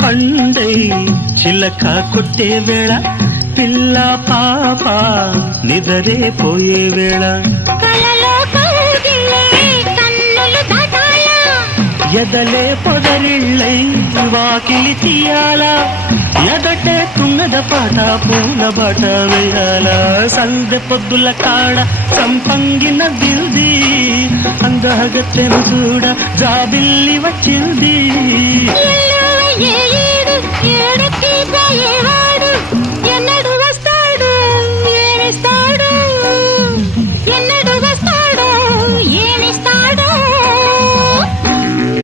పండై చిలక కొట్టే వేళ పిల్ల పాప నిదరే పోయే వేళ ఎదలే పొదరిళ్ళై వాకిలి తీయాల ఎదటే తున్నద పాట పూల బాట వేయాల సందె పొద్దుల కాడ సంపంగిన దిల్ది అందగత్తెను చూడ జాబిల్లి వచ్చింది